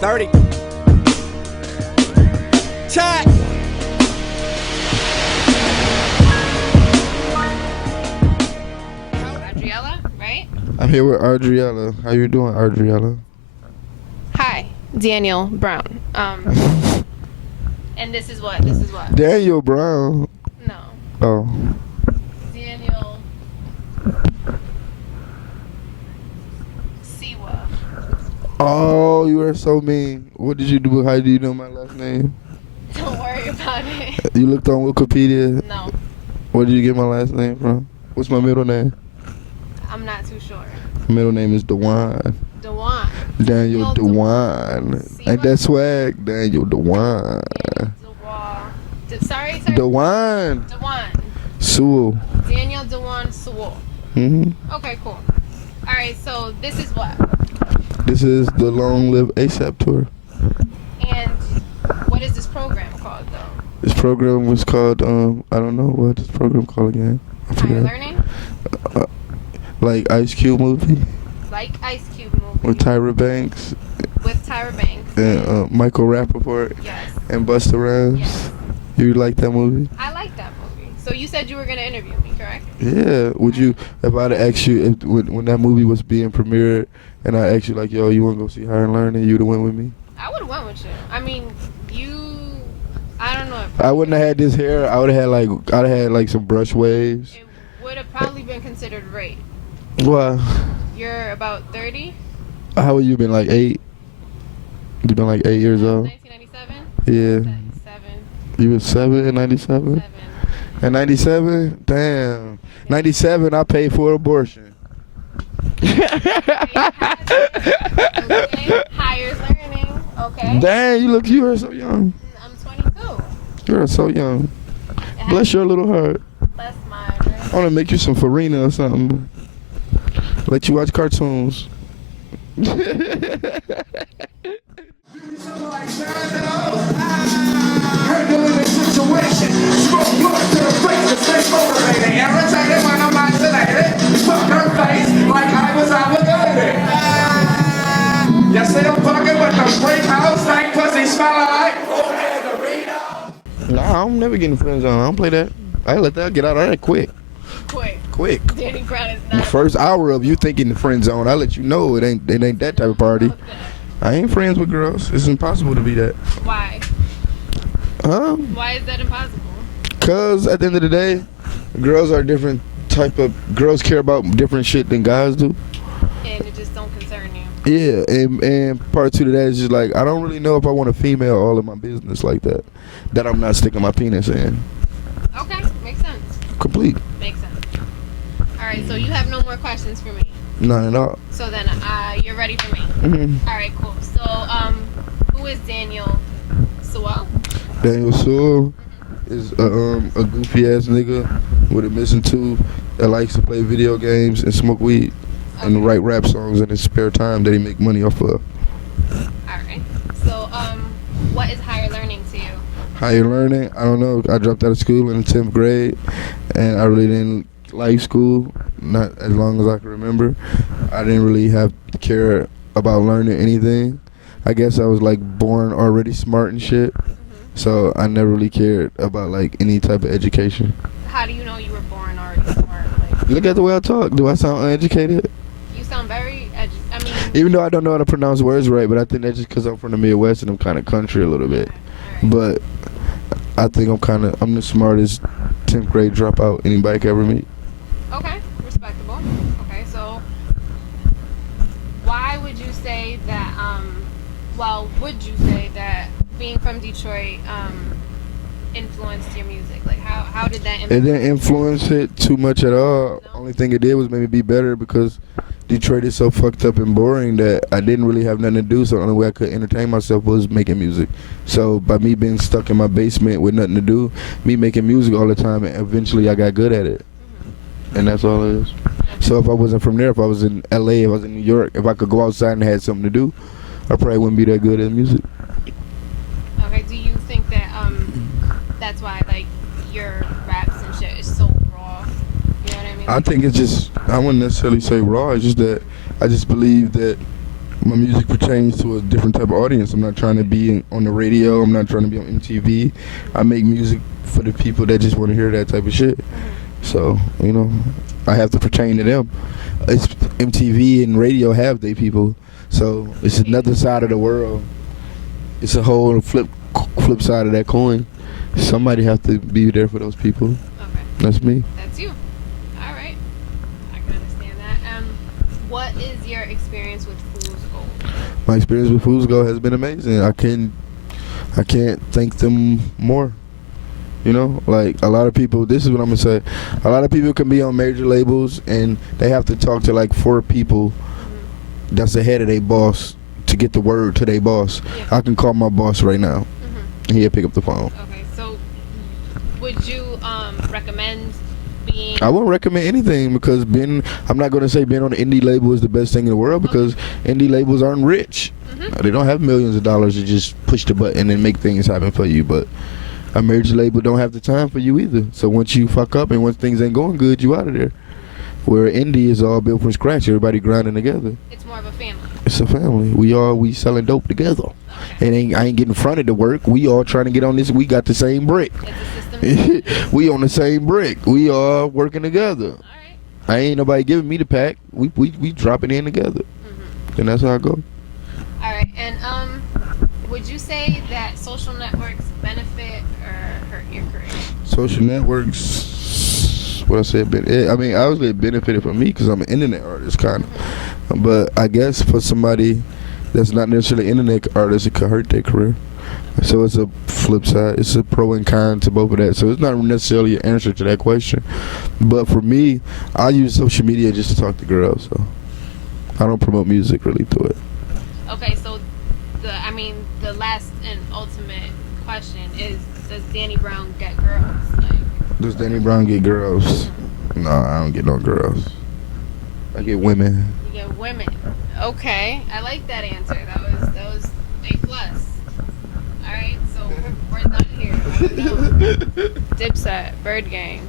30. Check. Adriela, right? I'm here with Adriela. How you doing, Adriela? Hi, Daniel Brown. And this is what? Daniel Brown. No. Oh. Daniel Siwa. Oh, you are so mean. What did you do? How do you know my last name? Don't worry about it. You looked on Wikipedia? No. Where did you get my last name from? What's my middle name? I'm not too sure. Middle name is Dewan. Dewan. Daniel Dewan. See Ain't what? that swag? Daniel Dewan. Sorry, sir. Dewan. Dewan. Sewell. Daniel Dewan Sewell. Okay, cool. Alright, so this is what? This is the Long Live ASAP tour. And what is this program called, though? This program was called, I don't know what this program called again. I Higher forgot. Learning? Like Ice Cube movie Like Ice Cube movie. with Tyra Banks With Tyra Banks. and Michael Rappaport Yes. and Busta Rhymes. Yes. You like that movie? I like that movie. So you said you were going to interview me, correct? Yeah. Would you, if I'd asked you, when that movie was being premiered and I asked you like, yo, you want to go see Higher Learning, you'd have went with me? I would have went with you. I mean, I don't know. I wouldn't have had this hair. I'd have had like some brush waves. It would have probably been considered rape. Why? You're about 30? How old you been, like 8? You been like 8 years old? 1997? Yeah. 7. You was 7 in 97? 7. In 97? Damn. 97, I paid for abortion. Okay. Higher Learning. Okay. Dang, you are so young. I'm 22. You are so young. Bless your little heart. Bless my I want to make you some farina or something. Let you watch cartoons. Handling the situation. Smoke blood to the face to stay motivated. Irritated when I'm isolated. Fuck her face like I was obligated. You see I'm fucking with the freak house, stank pussy smell like. Nah, I'm never getting friend zone. I don't play that. I let that get out of that quick. Quick. Danny Brown is The not. first hour of you thinking the friend zone, I let you know it ain't that type of party. I ain't friends with girls. It's impossible to be that. Why? Why is that impossible? Cause at the end of the day, girls are different type of girls care about different shit than guys do. And it just don't concern you. Yeah, and part 2 to that is just like I don't really know if I want a female all in my business like that. That I'm not sticking my penis in. Okay, makes sense. Complete. Makes sense. Alright, so you have no more questions for me. None at all. So then, you're ready for me. Alright, cool. So, who is Daniel Sewell? Daniel Sewell is a goofy ass nigga with a missing tooth that likes to play video games and smoke weed and write rap songs in his spare time that he make money off of. Alright. So, what is higher learning to you? Higher learning, I don't know. I dropped out of school in the 10th grade and I really didn't like school, not as long as I can remember. I didn't really have to care about learning anything. I guess I was like born already smart and shit. So I never really cared about like any type of education. How do you know you were born already smart? Like, Look at the way I talk. Do I sound uneducated? you sound very Even though I don't know how to pronounce words right, but I think that's just because I'm from the Midwest and I'm kind of country a little bit. But I think I'm the smartest 10th grade dropout anybody could ever meet. Okay, respectable. Okay, so why would you say that, would you say that being from Detroit influenced your music? Like, how did that influence? It didn't influence it too much at all. No? Only thing it did was make me be better because Detroit is so fucked up and boring that I didn't really have nothing to do, so the only way I could entertain myself was making music. So by me being stuck in my basement with nothing to do, me making music all the time, and eventually I got good at it. And that's all it is. So if I wasn't from there, if I was in LA, if I was in New York, if I could go outside and had something to do, I probably wouldn't be that good at music. Okay, do you think that that's why like your raps and shit is so raw? You know what I mean? I think it's just, I wouldn't necessarily say raw, it's just that I just believe that My music pertains to a different type of audience. I'm not trying to be on the radio. I'm not trying to be on MTV. I make music for the people that just want to hear that type of shit. So, you know, I have to pertain to them. It's MTV and radio have they people. So it's another side of the world. It's a whole flip side of that coin. Somebody have to be there for those people. Okay. That's me. That's you. All right. I can understand that. What is your experience with Fool's Gold? My experience with Fool's Gold has been amazing. I can't thank them more. You know, like a lot of people, this is what I'm gonna say. A lot of people can be on major labels and they have to talk to like 4 people that's ahead of their boss to get the word to their boss. Yeah. I can call my boss right now and he'll pick up the phone. Okay, so would you recommend being... I won't recommend anything because I'm not going to say being on an indie label is the best thing in the world because indie labels aren't rich. They don't have millions of dollars to just push the button and make things happen for you, but a major label don't have the time for you either. So once you fuck up and once things ain't going good, you out of there. Where indie is all built from scratch, everybody grinding together. It's more of a family. It's a family. We selling dope together. Okay. I ain't getting fronted to work. We all trying to get on this. We got the same brick. It's a system. We on the same brick. We all working together. All right. I ain't nobody giving me the pack. We dropping in together. And that's how I go. All right. And would you say that social networks benefit or hurt your career? Social networks, what I said, I mean, obviously it benefited for me because I'm an internet artist, kind of. But I guess for somebody that's not necessarily an internet artist, it could hurt their career. So it's a flip side. It's a pro and con to both of that. So it's not necessarily an answer to that question. But for me, I use social media just to talk to girls. So I don't promote music really through it. Okay, so the last and ultimate question is: does Danny Brown get girls? Does Danny Brown get girls? No, I don't get no girls. I get women. You get women. Okay, I like that answer. That was A+. All right, so we're done here. Dipset, Bird Gang.